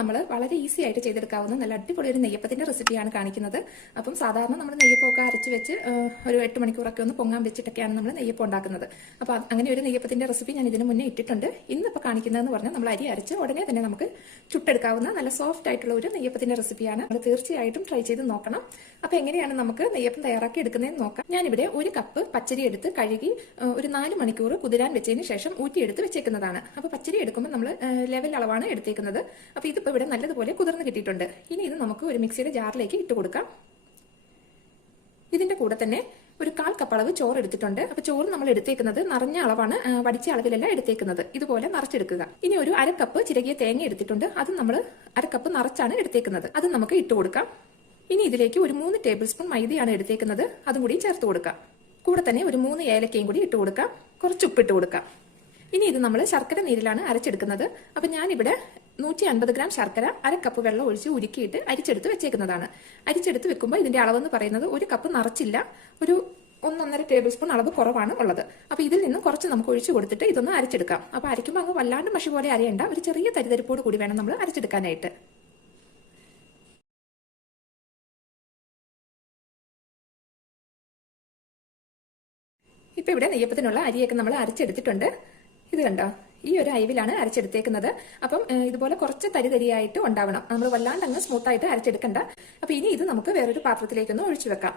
നമ്മൾ വളരെ ഈസി ആയിട്ട് ചെയ്തെടുക്കാവുന്ന നല്ല അടിപൊളി ഒരു നെയ്യപ്പത്തിന്റെ റെസിപ്പിയാണ് കാണിക്കുന്നത്. അപ്പം സാധാരണ നമ്മൾ നെയ്യപ്പമൊക്കെ അരച്ച് വെച്ച് ഒരു 8 മണിക്കൂറൊക്കെ ഒന്ന് പൊങ്ങാൻ വെച്ചിട്ടൊക്കെയാണ് നമ്മൾ നെയ്യപ്പം ഉണ്ടാക്കുന്നത്. അപ്പോൾ അങ്ങനെ ഒരു നെയ്യപ്പത്തിന്റെ റെസിപ്പി ഞാൻ ഇതിന് മുന്നേ ഇട്ടിട്ടുണ്ട്. ഇന്നിപ്പോൾ കാണിക്കുന്നതെന്ന് പറഞ്ഞാൽ നമ്മൾ അരി അരച്ച് ഉടനെ തന്നെ നമുക്ക് ചുട്ടെടുക്കാവുന്ന നല്ല സോഫ്റ്റ് ആയിട്ടുള്ള ഒരു നെയ്യപ്പത്തിന്റെ റെസിപ്പിയാണ്. നമ്മൾ തീർച്ചയായിട്ടും ട്രൈ ചെയ്ത് നോക്കണം. അപ്പോൾ എങ്ങനെയാണ് നമുക്ക് നെയ്യപ്പം തയ്യാറാക്കി എടുക്കുന്നതെന്ന് നോക്കാം. ഞാനിവിടെ 1 കപ്പ് പച്ചരി എടുത്ത് കഴുകി ഒരു 4 മണിക്കൂർ കുതിരാൻ വെച്ചതിന് ശേഷം ഊറ്റിയെടുത്ത് വെച്ചേക്കുന്നതാണ്. അപ്പോൾ പച്ചരി എടുക്കുമ്പോൾ നമ്മൾ ലെവൽ അളവാണ് എടുത്തേക്കുന്നത്. അപ്പോൾ ഇതിപ്പോൾ ഇവിടെ നല്ലതുപോലെ കുതിർന്ന് കിട്ടിയിട്ടുണ്ട്. ഇനി ഇത് നമുക്ക് ഒരു മിക്സിയുടെ ജാറിലേക്ക് ഇട്ട് കൊടുക്കാം. ഇതിന്റെ കൂടെ തന്നെ ഒരു 1/4 കപ്പ് അളവ് ചോറ് എടുത്തിട്ടുണ്ട്. അപ്പോൾ ചോറ് നമ്മൾ എടുത്തേക്കുന്നത് നിറഞ്ഞ അളവാണ്, വടിച്ച അളവിലല്ല എടുത്തേക്കുന്നത്. ഇതുപോലെ നിറച്ചെടുക്കുക. ഇനി ഒരു 1/2 കപ്പ് ചിരകിയ തേങ്ങ എടുത്തിട്ടുണ്ട്. അത് നമ്മൾ 1/2 കപ്പ് നിറച്ചാണ് എടുത്തേക്കുന്നത്. അത് നമുക്ക് ഇട്ട് കൊടുക്കാം. ഇനി ഇതിലേക്ക് ഒരു 3 ടേബിൾ സ്പൂൺ മൈദയാണ് എടുത്തേക്കുന്നത്. അതും കൂടി ചേർത്ത് കൊടുക്കാം. കൂടെ തന്നെ ഒരു 3 ഏലക്കയും കൂടി ഇട്ട് കൊടുക്കാം. കുറച്ച് ഉപ്പിട്ട് കൊടുക്കാം. ഇനി ഇത് നമ്മൾ ശർക്കര നീരിലാണ് അരച്ചെടുക്കുന്നത്. അപ്പം ഞാനിവിടെ 150 ഗ്രാം ശർക്കര 1/2 കപ്പ് വെള്ളം ഒഴിച്ച് ഉരുക്കിയിട്ട് അരിച്ചെടുത്ത് വെച്ചേക്കുന്നതാണ്. അരിച്ചെടുത്ത് വെക്കുമ്പോൾ ഇതിന്റെ അളവെന്ന് പറയുന്നത് 1 കപ്പ് നിറച്ചില്ല, ഒരു 1-1.5 ടേബിൾ സ്പൂൺ അളവ് കുറവാണ് ഉള്ളത്. അപ്പോൾ ഇതിൽ നിന്നും കുറച്ച് നമുക്ക് ഒഴിച്ചു കൊടുത്തിട്ട് ഇതൊന്ന് അരച്ചെടുക്കാം. അപ്പോൾ അരയ്ക്കുമ്പോൾ അങ്ങ് വല്ലാണ്ട് മഷി പോലെ അരയേണ്ട, ഒരു ചെറിയ തരിതരിപ്പോട് കൂടി വേണം നമ്മൾ അരച്ചെടുക്കാനായിട്ട്. ഇപ്പൊ ഇവിടെ നെയ്യപ്പത്തിനുള്ള അരിയൊക്കെ നമ്മൾ അരച്ചെടുത്തിട്ടുണ്ട്. ഇത് കണ്ടോ, ഈ ഒരു അയവിലാണ് അരച്ചെടുത്തേക്കുന്നത്. അപ്പം ഇതുപോലെ കുറച്ച് തരിതരിയായിട്ട് ഉണ്ടാവണം. നമ്മൾ വല്ലാണ്ട് അങ്ങ് സ്മൂത്ത് ആയിട്ട് അരച്ചെടുക്കണ്ട. അപ്പൊ ഇനി ഇത് നമുക്ക് വേറൊരു പാത്രത്തിലേക്കൊന്ന് ഒഴിച്ചു വെക്കാം.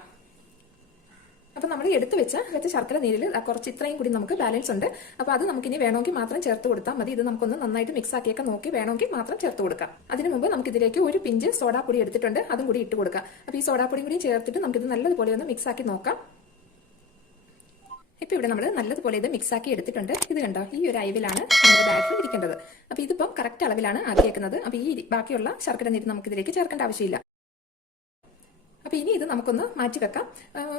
അപ്പൊ നമ്മൾ എടുത്തു വെച്ച ശർക്കര നീരിൽ കുറച്ച് ഇത്രയും കൂടി നമുക്ക് ബാലൻസ് ഉണ്ട്. അപ്പൊ അത് നമുക്ക് ഇനി വേണമെങ്കിൽ മാത്രം ചേർത്ത് കൊടുത്താൽ മതി. ഇത് നമുക്കൊന്ന് നന്നായിട്ട് മിക്സ് ആക്കിയൊക്കെ നോക്കി വേണമെങ്കിൽ മാത്രം ചേർത്ത് കൊടുക്കാം. അതിനു മുമ്പ് നമുക്ക് ഇതിലേക്ക് ഒരു പിഞ്ച് സോഡാപ്പൊടി എടുത്തിട്ടുണ്ട്. അതും കൂടി ഇട്ട് കൊടുക്കാം. അപ്പൊ ഈ സോഡാപ്പൊടിയും കൂടി ചേർത്തിട്ട് നമുക്കിത് നല്ലതുപോലെ ഒന്ന് മിക്സ് ആക്കി നോക്കാം. ഇപ്പൊ ഇവിടെ നമ്മൾ നല്ലതുപോലെ ഇത് മിക്സ് ആക്കി എടുത്തിട്ടുണ്ട്. ഇത് കണ്ടോ, ഈ ഒരു അയവിലാണ് നമ്മുടെ ബാറ്റർ ഇരിക്കേണ്ടത്. അപ്പൊ ഇതിപ്പം കറക്റ്റ് അളവിലാണ് ആക്കിയേക്കുന്നത്. അപ്പൊ ഈ ബാക്കിയുള്ള ശർക്കര നീര് നമുക്ക് ഇതിലേക്ക് ചേർക്കേണ്ട ആവശ്യമില്ല. അപ്പൊ ഇനി ഇത് നമുക്കൊന്ന് മാറ്റി വെക്കാം.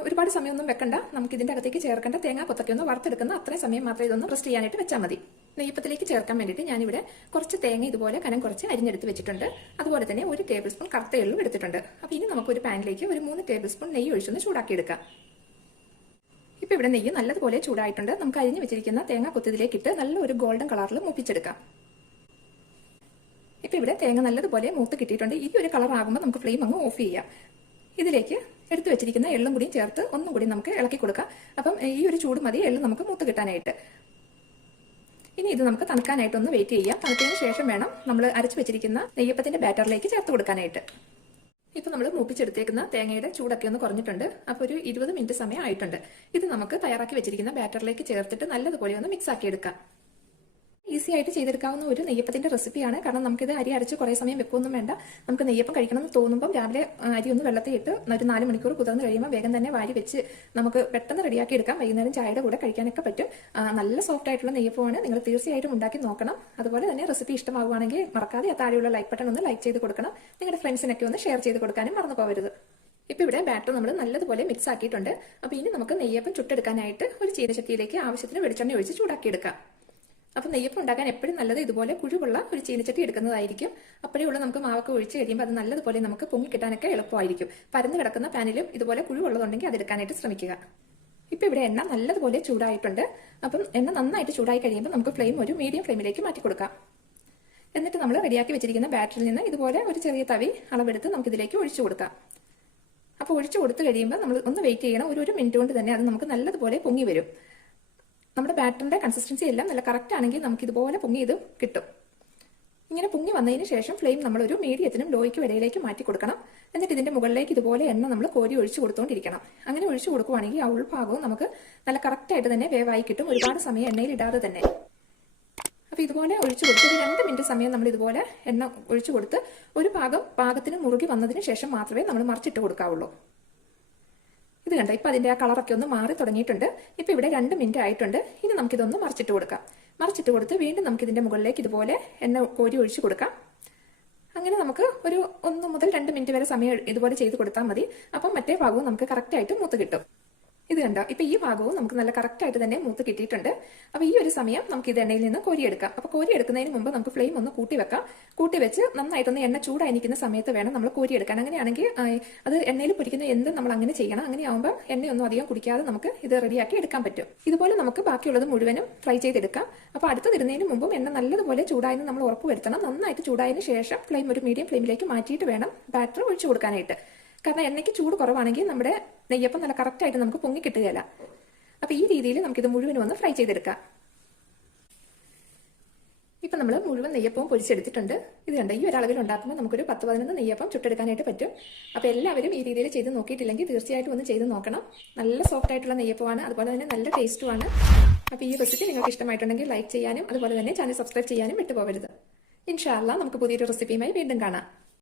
ഒരുപാട് സമയമൊന്നും വെക്കണ്ട. നമുക്ക് ഇതിന്റെ അകത്തേക്ക് ചേർക്കേണ്ട തേങ്ങാ കൊത്തൊക്കെ ഒന്ന് വറുത്തെടുക്കുന്ന അത്രയും സമയം മാത്രമേ ഇതൊന്ന് റെസ്റ്റ് ചെയ്യാനായിട്ട് വെച്ചാൽ മതി. നെയ്യപ്പത്തിലേക്ക് ചേർക്കാൻ വേണ്ടിയിട്ട് ഞാനിവിടെ കുറച്ച് തേങ്ങ ഇതുപോലെ കനം കുറച്ച് അരിഞ്ഞെടുത്ത് വെച്ചിട്ടുണ്ട്. അതുപോലെ തന്നെ 1 ടേബിൾ സ്പൂൺ കറുത്ത എള്ളും എടുത്തിട്ടുണ്ട്. അപ്പൊ ഇനി നമുക്ക് ഒരു പാനിലേക്ക് ഒരു 3 ടേബിൾ സ്പൂൺ നെയ്യ് ഒഴിച്ചൊന്ന് ചൂടാക്കി എടുക്കാം. ഇപ്പൊ ഇവിടെ നെയ്യ് നല്ലതുപോലെ ചൂടായിട്ടുണ്ട്. നമുക്ക് അരിഞ്ഞു വെച്ചിരിക്കുന്ന തേങ്ങ കൊത്തിതിലേക്ക് ഇട്ട് നല്ല ഒരു ഗോൾഡൻ കളറിൽ മൂപ്പിച്ചെടുക്കാം. ഇപ്പൊ ഇവിടെ തേങ്ങ നല്ലതുപോലെ മൂത്ത് കിട്ടിയിട്ടുണ്ട്. ഈ ഒരു കളർ ആകുമ്പോൾ നമുക്ക് ഫ്ലെയിം അങ്ങ് ഓഫ് ചെയ്യാം. ഇതിലേക്ക് എടുത്തു വെച്ചിരിക്കുന്ന എള്ളും കൂടി ചേർത്ത് ഒന്നും കൂടി നമുക്ക് ഇളക്കി കൊടുക്കാം. അപ്പം ഈ ഒരു ചൂട് മതി എള്ള് നമുക്ക് മൂത്ത് കിട്ടാനായിട്ട്. ഇനി ഇത് നമുക്ക് തണുക്കാനായിട്ടൊന്ന് വെയിറ്റ് ചെയ്യാം. തണുത്തതിന് ശേഷം വേണം നമ്മൾ അരച്ചു വെച്ചിരിക്കുന്ന നെയ്യപ്പത്തിന്റെ ബാറ്ററിലേക്ക് ചേർത്ത് കൊടുക്കാനായിട്ട്. ഇപ്പൊ നമ്മൾ മൂപ്പിച്ചെടുത്തേക്കുന്ന തേങ്ങയുടെ ചൂടൊക്കെ ഒന്ന് കുറഞ്ഞിട്ടുണ്ട്. അപ്പൊ ഒരു 20 മിനിറ്റ് സമയം ആയിട്ടുണ്ട്. ഇത് നമുക്ക് തയ്യാറാക്കി വെച്ചിരിക്കുന്ന ബാറ്ററിലേക്ക് ചേർത്തിട്ട് നല്ലതുപോലെ ഒന്ന് മിക്സ് ആക്കി എടുക്കാം. ഈസി ആയിട്ട് ചെയ്തെടുക്കാവുന്ന ഒരു നെയ്യപ്പത്തിന്റെ റെസിപ്പിയാണ്. കാരണം നമുക്കിത് അരി അരച്ച് കുറേ സമയം വെക്കൊന്നും വേണ്ട. നമുക്ക് നെയ്യപ്പം കഴിക്കണം എന്ന് തോന്നുമ്പോൾ രാവിലെ അരി ഒന്ന് വെള്ളത്തിൽ ഇട്ട് ഒരു 4 മണിക്കൂർ കുതിർന്ന് കഴിയുമ്പോൾ വേഗം തന്നെ വാരി വെച്ച് നമുക്ക് പെട്ടെന്ന് റെഡിയാക്കി എടുക്കാം. വൈകുന്നേരം ചായയുടെ കൂടെ കഴിക്കാനൊക്കെ പറ്റും. നല്ല സോഫ്റ്റ് ആയിട്ടുള്ള നെയ്യപ്പമാണ്. നിങ്ങൾ തീർച്ചയായിട്ടും ഉണ്ടാക്കി നോക്കണം. അതുപോലെ തന്നെ റെസിപ്പി ഇഷ്ടമാകുവാണെങ്കിൽ മറക്കാതെ താഴെയുള്ള ലൈക്ക് ബട്ടൺ ഒന്ന് ലൈക്ക് ചെയ്ത് കൊടുക്കണം. നിങ്ങളുടെ ഫ്രണ്ട്സിനൊക്കെ ഒന്ന് ഷെയർ ചെയ്ത് കൊടുക്കാനും മറന്നു പോകരുത്. ഇപ്പൊ ഇവിടെ ബാറ്റർ നമ്മൾ നല്ലതുപോലെ മിക്സ് ആക്കിയിട്ടുണ്ട്. അപ്പൊ ഇനി നമുക്ക് നെയ്യപ്പം ചുട്ടെടുക്കാനായിട്ട് ഒരു ചീനച്ചട്ടിയിലേക്ക് ആവശ്യത്തിന് വെളിച്ചെണ്ണ ഒഴിച്ച് ചൂടാക്കി എടുക്കാം. അപ്പൊ നെയ്യപ്പം ഉണ്ടാക്കാൻ എപ്പോഴും നല്ലത് ഇതുപോലെ കുഴിവുള്ള ഒരു ചീനച്ചട്ടി എടുക്കുന്നതായിരിക്കും. അപ്പോഴേ ഉള്ളൂ നമുക്ക് മാവൊക്കെ ഒഴിച്ച് കഴിയുമ്പോൾ അത് നല്ലതുപോലെ നമുക്ക് പൊങ്ങി കിട്ടാനൊക്കെ എളുപ്പമായിരിക്കും. പരന്ന് കിടക്കുന്ന പാനിലും ഇതുപോലെ കുഴിവുള്ളതുണ്ടെങ്കിൽ അത് എടുക്കാനായിട്ട് ശ്രമിക്കുക. ഇപ്പൊ ഇവിടെ എണ്ണ നല്ലതുപോലെ ചൂടായിട്ടുണ്ട്. അപ്പം എണ്ണ നന്നായിട്ട് ചൂടായി കഴിയുമ്പോൾ നമുക്ക് ഫ്ലെയിം ഒരു മീഡിയം ഫ്ലെയിമിലേക്ക് മാറ്റി കൊടുക്കാം. എന്നിട്ട് നമ്മൾ റെഡിയാക്കി വെച്ചിരിക്കുന്ന ബാറ്ററിൽ നിന്ന് ഇതുപോലെ ഒരു ചെറിയ തവി അളവെടുത്ത് നമുക്ക് ഇതിലേക്ക് ഒഴിച്ചു കൊടുക്കാം. അപ്പോൾ ഒഴിച്ചു കൊടുത്തു കഴിയുമ്പോൾ നമ്മൾ ഒന്ന് വെയിറ്റ് ചെയ്യണം. ഒരു മിനിറ്റ് കൊണ്ട് തന്നെ അത് നമുക്ക് നല്ലതുപോലെ പൊങ്ങി വരും. നമ്മുടെ ബാറ്ററിന്റെ കൺസിസ്റ്റൻസി എല്ലാം നല്ല കറക്റ്റ് ആണെങ്കിൽ നമുക്ക് ഇതുപോലെ പൊങ്ങി ഇത് കിട്ടും. ഇങ്ങനെ പൊങ്ങി വന്നതിന് ശേഷം ഫ്ലെയിം നമ്മൾ ഒരു മീഡിയത്തിനും ലോയ്ക്കും ഇടയിലേക്ക് മാറ്റി കൊടുക്കണം. എന്നിട്ട് ഇതിന്റെ മുകളിലേക്ക് ഇതുപോലെ എണ്ണ നമ്മൾ കോരി ഒഴിച്ചു കൊടുത്തുകൊണ്ടിരിക്കണം. അങ്ങനെ ഒഴിച്ചു കൊടുക്കുവാണെങ്കിൽ ആ ഉൾഭാഗവും നമുക്ക് നല്ല കറക്റ്റ് ആയിട്ട് തന്നെ വേവായി കിട്ടും, ഒരുപാട് സമയം എണ്ണയിൽ ഇടാതെ തന്നെ. അപ്പൊ ഇതുപോലെ ഒഴിച്ചു കൊടുത്ത് ഒരു 2 മിനിറ്റ് സമയം നമ്മൾ ഇതുപോലെ എണ്ണ ഒഴിച്ചു കൊടുത്ത് ഒരു ഭാഗം പാകത്തിന് മുറുകി വന്നതിന് ശേഷം മാത്രമേ നമ്മൾ മറിച്ചിട്ട് കൊടുക്കാവുള്ളൂ. ഇത് കണ്ട, ഇപ്പൊ അതിന്റെ ആ കളറൊക്കെ ഒന്ന് മാറി തുടങ്ങിയിട്ടുണ്ട്. ഇപ്പൊ ഇവിടെ 2 മിനിറ്റ് ആയിട്ടുണ്ട്. ഇനി നമുക്കിതൊന്ന് മറിച്ചിട്ട് കൊടുക്കാം. മറിച്ചിട്ട് കൊടുത്ത് വീണ്ടും നമുക്ക് ഇതിന്റെ മുകളിലേക്ക് ഇതുപോലെ എണ്ണ കോരി ഒഴിച്ചു കൊടുക്കാം. അങ്ങനെ നമുക്ക് ഒരു 1 മുതൽ 2 മിനിറ്റ് വരെ സമയം ഇതുപോലെ ചെയ്ത് കൊടുത്താൽ മതി. അപ്പം മറ്റേ ഭാഗവും നമുക്ക് കറക്റ്റ് ആയിട്ട് മൂത്ത് കിട്ടും. ഇത് കണ്ടോ, ഇപ്പൊ ഈ ഭാഗവും നമുക്ക് നല്ല കറക്റ്റ് ആയിട്ട് തന്നെ മൂത്ത് കിട്ടിയിട്ടുണ്ട്. അപ്പൊ ഈ ഒരു സമയം നമുക്ക് ഇത് എണ്ണയിൽ നിന്ന് കോരിയെടുക്കാം. അപ്പൊ കോരിയെടുക്കുന്നതിന് മുമ്പ് നമുക്ക് ഫ്ലെയിം ഒന്ന് കൂട്ടി വെക്കാം. കൂട്ടി വെച്ച് നന്നായിട്ടൊന്ന് എണ്ണ ചൂടായി നിൽക്കുന്ന സമയത്ത് വേണം നമ്മൾ കോരിയെടുക്കാൻ. അങ്ങനെയാണെങ്കിൽ അത് എണ്ണയിൽ പൊരിക്കുന്ന എന്തും നമ്മൾ അങ്ങനെ ചെയ്യണം. അങ്ങനെയാകുമ്പോൾ എണ്ണയൊന്നും അധികം കുടിക്കാതെ നമുക്ക് ഇത് റെഡിയാക്കി എടുക്കാൻ പറ്റും. ഇതുപോലെ നമുക്ക് ബാക്കിയുള്ളത് മുഴുവനും ഫ്രൈ ചെയ്തെടുക്കാം. അപ്പൊ അടുത്ത് തരുന്നതിന് മുമ്പും എണ്ണ നല്ലതുപോലെ ചൂടായെന്ന് നമ്മൾ ഉറപ്പ് വരുത്തണം. നന്നായിട്ട് ചൂടായതിനു ശേഷം ഫ്ലെയിം ഒരു മീഡിയം ഫ്ലെയിമിലേക്ക് മാറ്റിയിട്ട് വേണം ബാറ്റർ ഒഴിച്ചു കൊടുക്കാനായിട്ട്. കാരണം എണ്ണയ്ക്ക് ചൂട് കുറവാണെങ്കിൽ നമ്മുടെ നെയ്യപ്പം നല്ല കറക്റ്റായിട്ട് നമുക്ക് പൊങ്ങി കിട്ടുകയില്ല. അപ്പൊ ഈ രീതിയിൽ നമുക്കിത് മുഴുവനും ഒന്ന് ഫ്രൈ ചെയ്തെടുക്കാം. ഇപ്പൊ നമ്മൾ മുഴുവൻ നെയ്യപ്പവും പൊരിച്ചെടുത്തിട്ടുണ്ട്. ഇത് കണ്ട, ഈ ഒരു അളവിൽ ഉണ്ടാക്കുമ്പോൾ നമുക്കൊരു 10-11 നെയ്യപ്പം ചുട്ടെടുക്കാനായിട്ട് പറ്റും. അപ്പൊ എല്ലാവരും ഈ രീതിയിൽ ചെയ്ത് നോക്കിയിട്ടില്ലെങ്കിൽ തീർച്ചയായിട്ടും ഒന്ന് ചെയ്ത് നോക്കണം. നല്ല സോഫ്റ്റ് ആയിട്ടുള്ള നെയ്യപ്പമാണ്, അതുപോലെ തന്നെ നല്ല ടേസ്റ്റുമാണ്. അപ്പൊ ഈ റെസിപ്പി നിങ്ങൾക്ക് ഇഷ്ടമായിട്ടുണ്ടെങ്കിൽ ലൈക്ക് ചെയ്യാനും അതുപോലെ തന്നെ ചാനൽ സബ്സ്ക്രൈബ് ചെയ്യാനും വിട്ടുപോകരുത്. ഇൻഷാ അല്ലാഹ് നമുക്ക് പുതിയൊരു റെസിപ്പിയുമായി വീണ്ടും കാണാം.